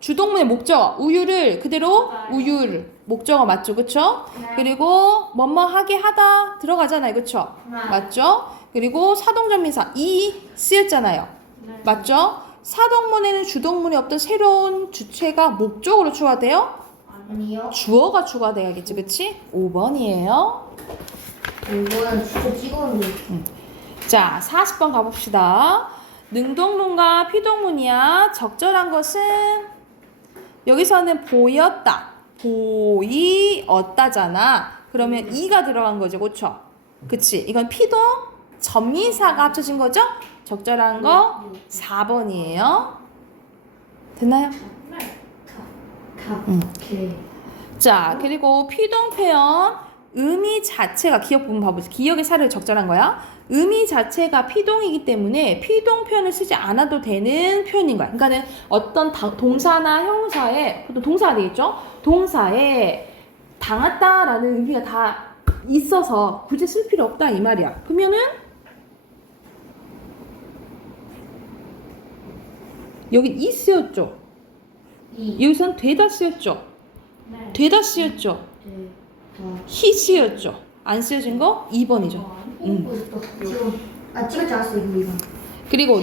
주동문의 목적어 우유를 그대로 맞아요. 우유를 목적어 맞죠? 그쵸? 네. 그리고 뭐뭐 하게 하다 들어가잖아요. 그쵸? 네. 맞죠? 그리고 사동전미사 이 쓰였잖아요. 네. 맞죠? 사동문에는 주동문이 없던 새로운 주체가 목적으로 추가돼요? 아니요. 주어가 추가돼야겠지. 그치? 5번이에요. 이거는 진짜 찍었는데. 자, 40번 가봅시다. 능동문과 피동문이야. 적절한 것은 여기서는 보였다. 보이었다잖아. 그러면 이가 들어간 거죠. 그쵸? 그치? 이건 피동, 전미사가 합쳐진 거죠? 적절한 거 4번이에요. 됐나요? 네. 오케이. 자, 그리고 피동 표현 의미 자체가 기억 부분 봐보세요. 기억의 사를 적절한 거야. 의미 자체가 피동이기 때문에 피동 표현을 쓰지 않아도 되는 표현인 거야. 그러니까는 어떤 동사나 형사에 보통 동사가 되겠죠? 동사에 당했다라는 의미가 다 있어서 굳이 쓸 필요 없다 이 말이야. 그러면은 여기 이 쓰였죠? 여기선 되다 쓰였죠? 네. 되다 쓰였죠? 히 쓰였죠? 안 쓰여진 거 2번이죠. 지금 찍었지 않았어 이거. 그리고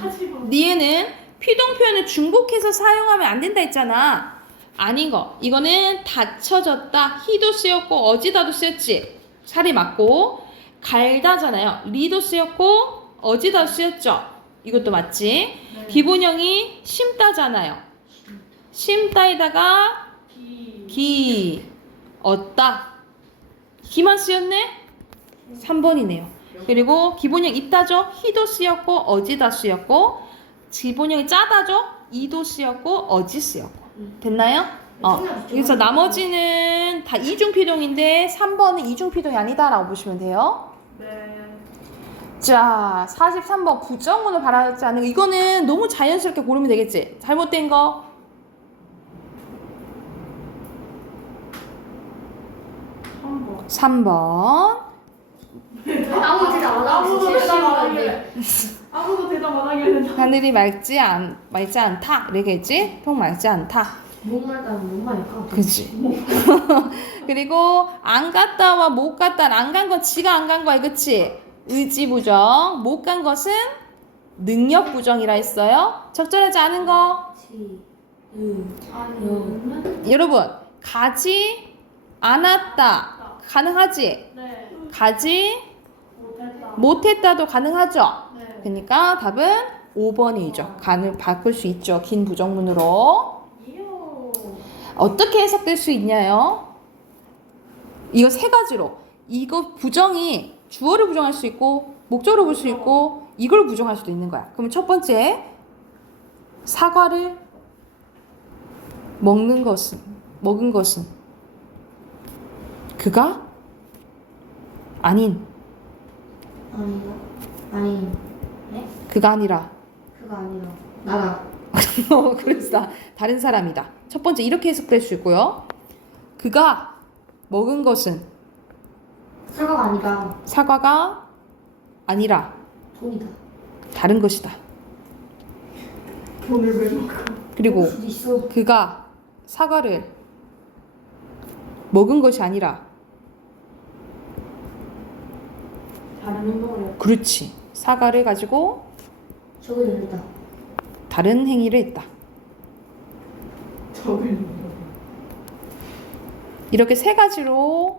가지고. 니에는 피동 표현을 중복해서 사용하면 안 된다 했잖아. 아닌 거. 이거는 닫혀졌다. 히도 쓰였고 어지다도 쓰였지. 살이 맞고 갈다잖아요. 리도 쓰였고 어지다 쓰였죠. 이것도 맞지. 네. 기본형이 심다잖아요. 심다에다가 기. 기 얻다. 기만 쓰였네? 3번이네요. 그리고 기본형 있다죠? 히도 쓰였고 어지다 쓰였고 기본형이 짜다죠? 이도 쓰였고 어지 쓰였고 됐나요? 그래서 나머지는 다 이중피동인데 3번은 이중피동이 아니다라고 보시면 돼요. 네. 자, 43번 부정문을 바라지 않는 거. 이거는 너무 자연스럽게 고르면 되겠지? 잘못된 거. 3번. 아무 대답 안 하고 아무도 제일 대답 쉬운 안 건데. 하길래. 아무도 대답 안 하길래. 하늘이 맑지 않다. 이렇게겠지? 통 맑지 않다. 못 말다면 못 말까? 그치? 그리고 안 갔다와 못 갔다. 안 간 건 지가 안 간 거야. 그치? 의지 부정. 못 간 것은 능력 부정이라 했어요. 적절하지 않은 거. 아니요. 여러분, 가지 않았다. 가능하지? 네. 가지 못했다. 못했다도 가능하죠? 네. 그러니까 답은 5번이죠. 간을 바꿀 수 있죠. 긴 부정문으로. 이요. 어떻게 해석될 수 있냐요? 이거 세 가지로. 이거 부정이 주어를 부정할 수 있고 목적으로 볼 수 있고 이걸 부정할 수도 있는 거야. 그럼 첫 번째, 사과를 먹은 것은 그가 아닌 아니. 네? 그가 아니라 그거 아니라 나가. 그래서 다른 사람이다. 첫 번째 이렇게 해석될 수 있고요. 그가 먹은 것은 사과가 아니라 사과가 아니라 돈이다. 다른 것이다. 돈을 왜 먹어? 그리고 그럴 수도 있어. 그가 사과를 먹은 것이 아니라 다른 행동을 해. 그렇지. 사과를 가지고 적을 늘리다. 다른 행위를 했다. 적을. 이렇게 세 가지로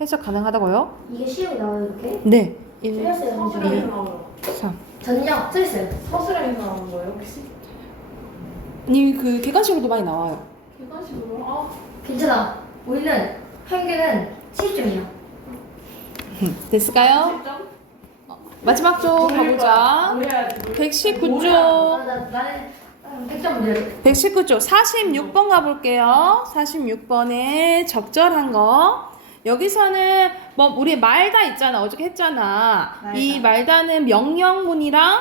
해석 가능하다고요? 이게 시험이 나와요 이렇게? 네. 1, 틀렸어요. 서술에서 나오죠. 3. 전요 틀렸어요. 서술에서 나온 거예요 혹시? 님 그 객관식으로도 많이 나와요. 객관식으로? 아. 괜찮아. 우리는 평균은 70점이야. 됐을까요? 10점? 마지막 쪽 가보자. 뭐해야지? 119쪽. 나는 100점 문제. 119쪽 46번 가볼게요. 46번에 적절한 거. 여기서는 뭐 우리 말다 있잖아. 어저께 했잖아. 말다. 이 말다는 명령문이랑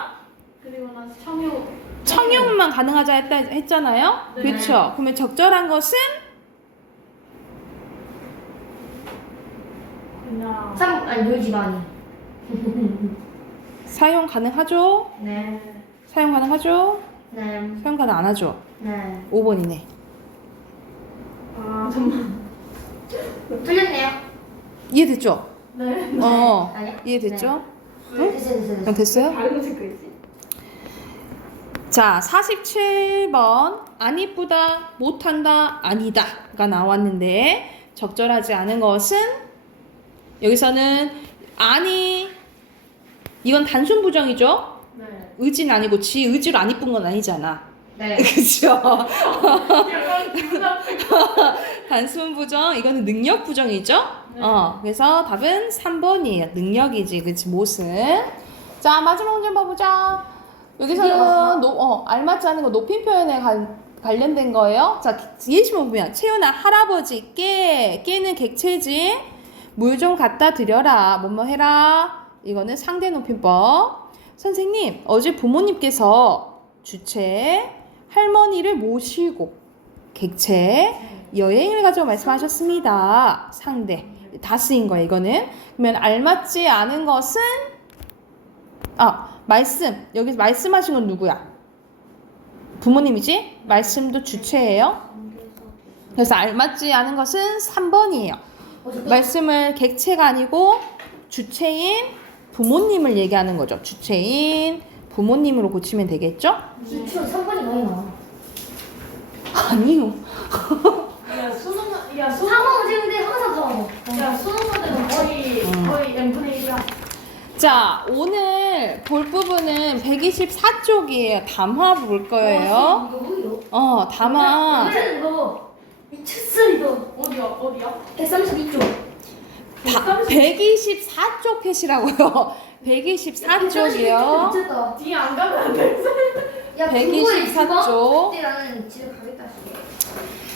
그리고 난 청유. 청용만 가능하자 했잖아요. 네. 그렇죠. 그러면 적절한 것은 그냥. 아니 놀지 마니. 사용 가능하죠? 네. 사용 가능하죠? 네. 사용 가능 안 하죠? 네. 5번이네. 아 잠만. 틀렸네요. 이해됐죠? 네. 아니요? 이해됐죠? 네. 됐어요. 그럼 됐어요? 다른 체크이지. 자, 47번 안 이쁘다, 못한다, 아니다가 나왔는데 적절하지 않은 것은 여기서는 아니 이건 단순 부정이죠? 네. 의지는 아니고 지 의지로 안 이쁜 건 아니잖아. 네. 그죠? 약간 기분 나쁘게. 단순 부정 이거는 능력 부정이죠? 네. 그래서 답은 3번이에요. 능력이지, 그치? 못은. 자, 마지막 문제 봐보자. 드디어 여기서는 왔어? 알맞지 않은 거 높임 표현에 관련된 거예요. 자, 예시만 보면 채윤아 할아버지 깨는 객체지. 물 좀 갖다 드려라. 뭐뭐 해라. 이거는 상대 높임법. 선생님, 어제 부모님께서 주체 할머니를 모시고 객체 여행을 가자고 말씀하셨습니다. 상대 다 쓰인 거예요. 이거는 그러면 알맞지 않은 것은 말씀 여기서 말씀하신 건 누구야? 부모님이지? 말씀도 주체예요. 그래서 알맞지 않은 것은 3번이에요. 말씀을 객체가 아니고 주체인 부모님을 얘기하는 거죠. 주체인 부모님으로 고치면 되겠죠? 기출 3번이 많이 나와. 아니요. 야 수능 3번 문제인데 항상 나와. 야 수능 문제는 거의 n분의 1이야. 자, 오늘 볼 부분은 124쪽이에요. 담화 볼 거예요. 이거 담화. 이거 미쳤어 이거. 어디야? 132쪽. 124쪽 펫이라고요. 124쪽이요. 미쳤다. 뒤에 안 가면 안 돼. 야, 124쪽. 그때 나는 집에 가겠다.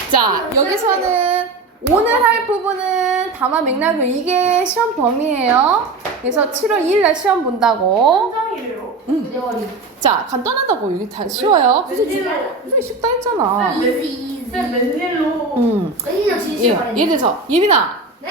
자, 여기서는 오늘 할 부분은 담화 맥락교 이게 시험 범위예요. 그래서 7월 2일 날 시험 본다고. 현장이래요. 내 머리. 자, 간단하다고. 이게 다 쉬워요. 선생님 쉽다 했잖아. 이지. 쌤 웬일로 이냥 진실 말해. 예를 들어서 예빈아. 네?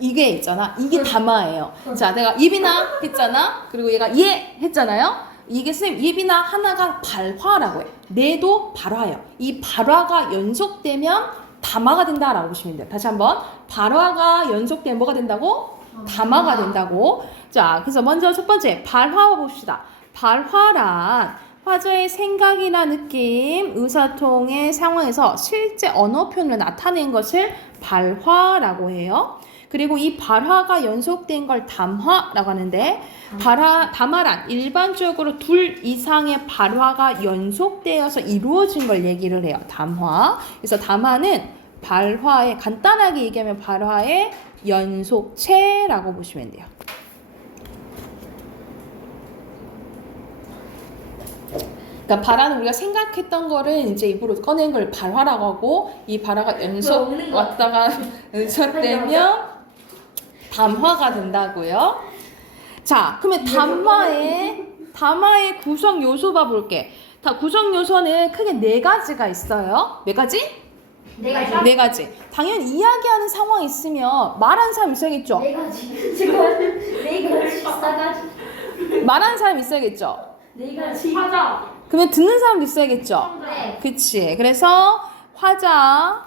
이게 있잖아. 이게 담화예요. 자, 내가 예빈아 했잖아. 그리고 얘가 예 했잖아요. 이게 선생님 예빈아 하나가 발화라고 해. 뇌도 발화예요. 이 발화가 연속되면 담화가 된다라고 보시면 돼요. 다시 한번 발화가 연속되면 뭐가 된다고? 담화가 된다고. 자, 그래서 먼저 첫 번째 발화 봅시다. 발화란 화자의 생각이나 느낌, 의사통의 상황에서 실제 언어 표현을 나타낸 것을 발화라고 해요. 그리고 이 발화가 연속된 걸 담화라고 하는데 담화란 일반적으로 둘 이상의 발화가 연속되어서 이루어진 걸 얘기를 해요. 담화. 그래서 담화는 발화의 간단하게 얘기하면 발화의 연속체라고 보시면 돼요. 그러니까 발화는 우리가 생각했던 거를 이제 입으로 꺼낸 걸 발화라고 하고 이 발화가 연속 왔다가 연속되면 담화가 된다고요. 자, 그러면 담화의 구성 요소 봐볼게. 다 구성 요소는 크게 4가지가 있어요. 몇 가지? 네 가지. 4가지. 당연히 이야기하는 상황이 있으면 말하는 사람 있어야겠죠? 네 가지. 지금 네 가지. 4가지. 말하는 사람 있어야겠죠? 네 가지. 화자. 그러면 듣는 사람도 있어야겠죠? 네. 그치. 그래서 화자,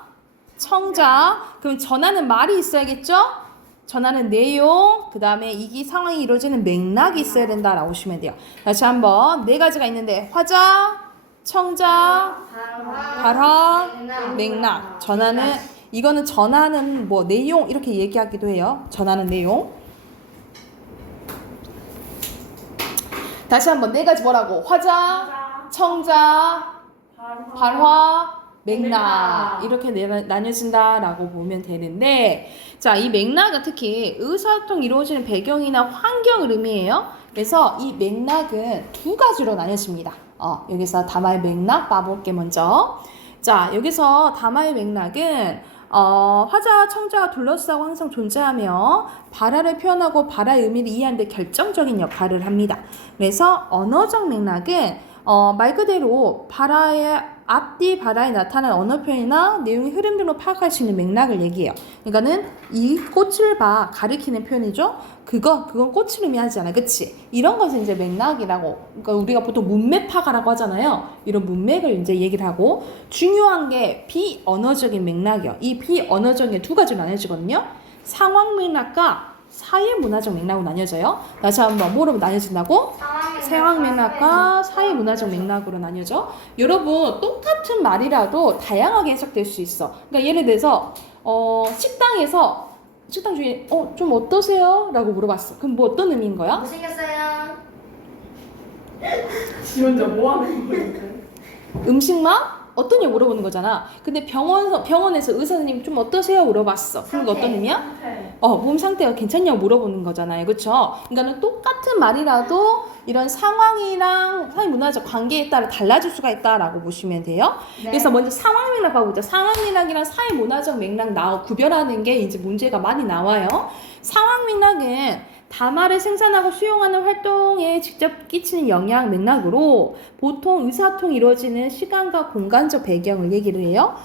청자, 그럼 전하는 말이 있어야겠죠? 전하는 내용, 그 다음에 이 상황이 이루어지는 맥락이 있어야 된다라고 보시면 돼요. 다시 한번 4가지가 있는데 화자, 청자, 발화, 맥락. 전하는 이거는 전하는 뭐 내용 이렇게 얘기하기도 해요. 전하는 내용. 다시 한번 4가지 뭐라고? 화자, 청자, 발화, 맥락 이렇게 나뉘어진다라고 보면 되는데, 자, 이 맥락은 특히 의사소통 이루어지는 배경이나 환경을 의미해요. 그래서 이 맥락은 2가지로 나뉘어집니다. 여기서 담화의 맥락 봐볼게 먼저. 자, 여기서 담화의 맥락은 화자와 청자가 둘러싸고 항상 존재하며 발화를 표현하고 발화의 의미를 이해하는 데 결정적인 역할을 합니다. 그래서 언어적 맥락은 말 그대로 앞뒤 발화에 나타난 언어 표현이나 내용의 흐름 등으로 파악할 수 있는 맥락을 얘기해요. 그러니까는 이 꽃을 봐 가리키는 표현이죠. 그건 꽃을 의미하지 않아, 그치? 이런 것은 이제 맥락이라고. 그러니까 우리가 보통 문맥 파가라고 하잖아요. 이런 문맥을 이제 얘기를 하고, 중요한 게 비언어적인 맥락이요. 이 비언어적인 2가지로 나뉘어지거든요. 상황 맥락과 사회 문화적 맥락으로 나뉘어져요. 다시 한번 뭐로 나뉘어진다고? 상황 맥락과 사회 문화적 맥락으로 나뉘어져. 여러분 똑같은 말이라도 다양하게 해석될 수 있어. 그러니까 예를 들어서 식당 주인 좀 어떠세요? 라고 물어봤어. 그럼 뭐 어떤 의미인 거야? 못생겼어요. 지 혼자 뭐 하는 거예요? 음식만? 어떤 일 물어보는 거잖아. 근데 병원에서 의사 선생님 좀 어떠세요? 물어봤어. 그럼 어떤 의미야? 몸 상태가 괜찮냐고 물어보는 거잖아요. 그쵸? 그러니까 똑같은 말이라도 이런 상황이랑 사회 문화적 관계에 따라 달라질 수가 있다라고 보시면 돼요. 네. 그래서 먼저 상황 맥락 봐보자. 상황 맥락이랑 사회 문화적 맥락 구별하는 게 이제 문제가 많이 나와요. 상황 맥락은 담화를 생산하고 수용하는 활동에 직접 끼치는 영향 맥락으로 보통 의사소통이 이루어지는 시간과 공간적 배경을 얘기를 해요.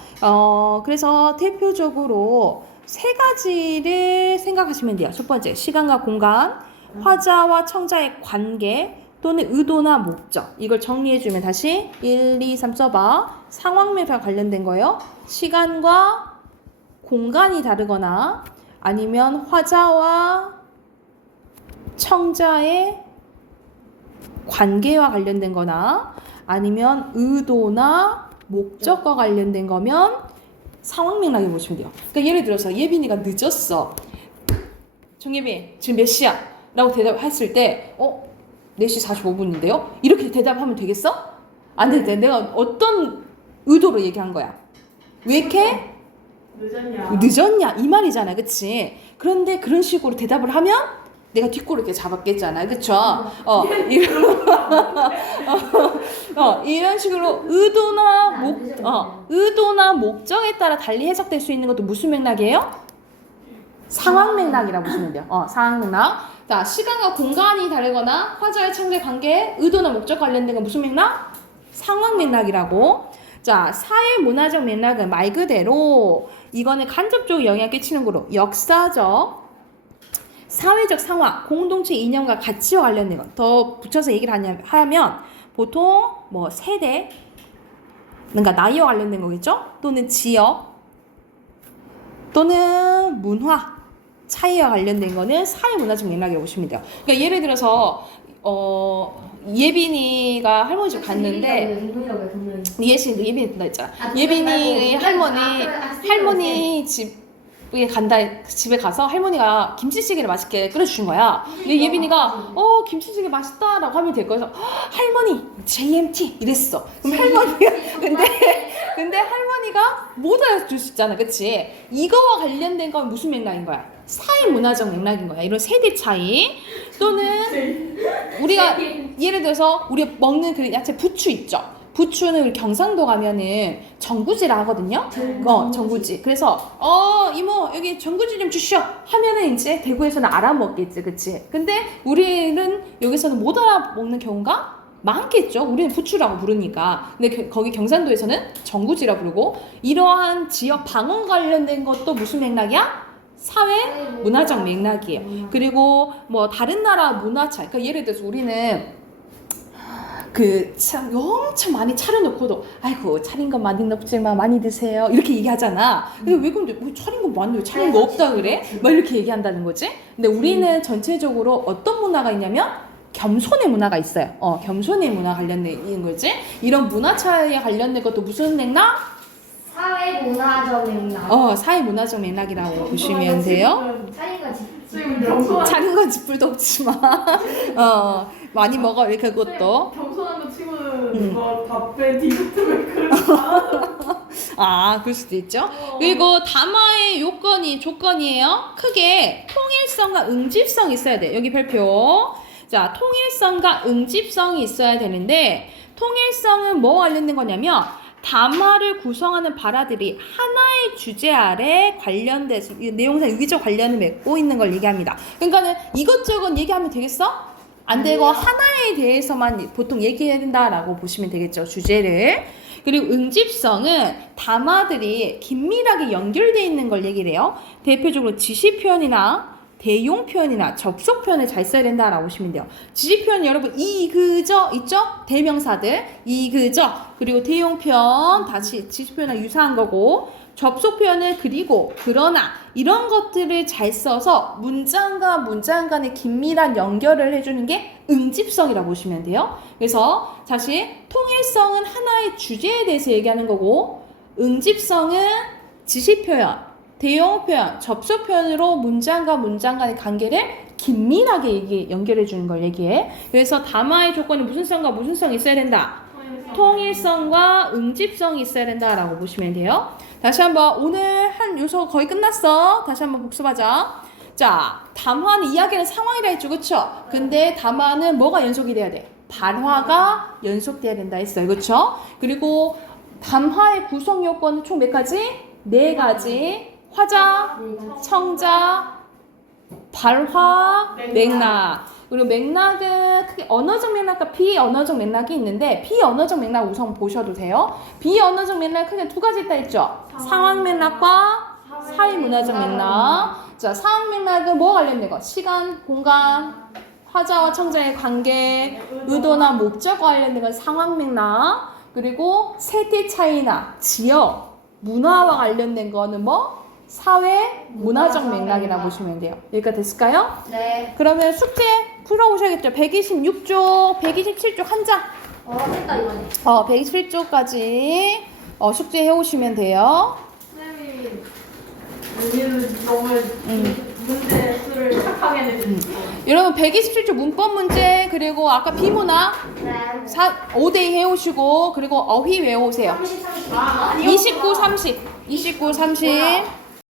그래서 대표적으로 3가지를 생각하시면 돼요. 첫 번째, 시간과 공간, 화자와 청자의 관계 또는 의도나 목적. 이걸 정리해주면 다시 1, 2, 3 써봐. 상황 맥락 관련된 거예요. 시간과 공간이 다르거나 아니면 화자와 청자의 관계와 관련된 거나 아니면 의도나 목적과 관련된 거면 상황 맥락에 보시면 돼요. 그러니까 예를 들어서 예빈이가 늦었어. 정예빈 지금 몇 시야? 라고 대답했을 때 4시 45분인데요? 이렇게 대답하면 되겠어? 안 돼. 내가 어떤 의도로 얘기한 거야? 왜 이렇게 늦었냐? 늦었냐? 이 말이잖아. 그치? 그런데 그런 식으로 대답을 하면 내가 뒷골을 이렇게 잡았겠잖아. 그쵸? 이런 식으로 의도나 목적에 따라 달리 해석될 수 있는 것도 무슨 맥락이에요? 상황 맥락이라고 보시면 돼요. 상황 맥락. 자, 시간과 공간이 다르거나 화자의 창조의 관계에 의도나 목적 관련된 건 무슨 맥락? 상황 맥락이라고. 자, 사회 문화적 맥락은 말 그대로 이거는 간접적으로 영향을 끼치는 거로 역사적, 사회적 상황, 공동체 이념과 가치와 관련된 것. 더 붙여서 얘기를 하면 보통 뭐 세대, 그러니까 나이와 관련된 거겠죠? 또는 지역, 또는 문화 차이와 관련된 거는 사회 문화적 맥락이라고 보시면 돼요. 그러니까 예를 들어서 예빈이가 할머니 집 갔는데 예빈이 된다 했잖아. 예빈이 할머니 집에 집에 가서 할머니가 김치찌개를 맛있게 끓여주신 거야. 근데 예빈이가 김치찌개 맛있다라고 하면 될 거여서 할머니 JMT 이랬어. 그럼 할머니가 근데 할머니가 못 알아줄 수 있잖아, 그치? 이거와 관련된 건 무슨 맥락인 거야? 사회 문화적 맥락인 거야. 이런 세대 차이 또는 우리가 예를 들어서 우리 먹는 그 야채 부추 있죠. 부추는 우리 경상도 가면은 전구지라 하거든요. 전구지. 그래서 이모 여기 전구지 좀 주시오 하면은 이제 대구에서는 알아먹겠지, 그치? 근데 우리는 여기서는 못 알아먹는 경우가 많겠죠. 우리는 부추라고 부르니까. 근데 거기 경상도에서는 전구지라 부르고 이러한 지역 방언 관련된 것도 무슨 맥락이야? 사회 문화적 맥락이에요. 그리고 뭐 다른 나라 문화 차이. 그러니까 예를 들어서 우리는 참 엄청 많이 차려놓고도 아이고 차린 건 많이 넣지만 많이 드세요 이렇게 얘기하잖아. 근데 왜 근데 왜 차린 건 많이 왜 차린 거 없다 그래? 막 이렇게 얘기한다는 거지. 근데 우리는 전체적으로 어떤 문화가 있냐면 겸손의 문화가 있어요. 겸손의 문화 관련된 거지. 이런 문화 차이에 관련된 것도 무슨 맥락? 사회 문화적 맥락. 사회 문화적 맥락이라고 보시면 돼요. 차린 건 쥐뿔도 없지만 많이 먹어 이렇게 그것도. 겸손한 거 치고는 밥에 디저트를 그렇게 그럴 수도 있죠. 그리고 담화의 조건이에요. 크게 통일성과 응집성이 있어야 돼. 여기 별표. 자, 통일성과 응집성이 있어야 되는데 통일성은 뭐와 관련된 거냐면 담화를 구성하는 발화들이 하나의 주제 아래 관련돼서 내용상 유기적 관련을 맺고 있는 걸 얘기합니다. 그러니까는 이것저것 얘기하면 되겠어? 안 되고 하나에 대해서만 보통 얘기해야 된다라고 보시면 되겠죠, 주제를. 그리고 응집성은 담화들이 긴밀하게 연결되어 있는 걸 얘기를 해요. 대표적으로 지시 표현이나 대용 표현이나 접속 표현을 잘 써야 된다라고 보시면 돼요. 지시 표현 여러분 이그저 있죠? 대명사들 이그저. 그리고 대용 표현 다시 지시 표현과 유사한 거고 접속 표현은 그리고 그러나 이런 것들을 잘 써서 문장과 문장 간의 긴밀한 연결을 해주는 게 응집성이라고 보시면 돼요. 그래서 다시 통일성은 하나의 주제에 대해서 얘기하는 거고 응집성은 지시 표현 대용 표현, 접속 표현으로 문장과 문장 간의 관계를 긴밀하게 연결해 주는 걸 얘기해. 그래서 담화의 조건이 무슨 성과 무슨 성이 있어야 된다? 통일성과 응집성이 있어야 된다라고 보시면 돼요. 다시 한번 오늘 한 요소 거의 끝났어. 다시 한번 복습하자. 자, 담화는 이야기하는 상황이라 했죠, 그쵸? 근데 담화는 뭐가 연속이 돼야 돼? 발화가 연속돼야 된다 했어요, 그쵸? 그리고 담화의 구성 요건은 총 몇 가지? 4가지. 화자, 청자, 발화, 맥락. 그리고 맥락은 크게 언어적 맥락과 비언어적 맥락이 있는데 비언어적 맥락 우선 보셔도 돼요. 비언어적 맥락 크게 2가지 있다 했죠. 상황 맥락과 사회 문화적 맥락. 자, 상황 맥락은 뭐와 관련된 거? 시간, 공간, 화자와 청자의 관계, 의도나 목적과 관련된 건 상황 맥락. 그리고 세대 차이나 지역, 문화와 관련된 거는 뭐? 사회 문화적 맥락이라고 보시면 돼요. 여기까지 됐을까요? 네. 그러면 숙제 풀어오셔야겠죠. 126쪽, 127쪽 한 장. 됐다 이번에. 127쪽까지 숙제 해오시면 돼요. 쌤이 우리는 너무 문제 수를 착하게 내주니까. 여러분 127쪽 문법 문제 그리고 아까 비문화 네. 5대2 해오시고 그리고 어휘 외워오세요. 30. 29, 30.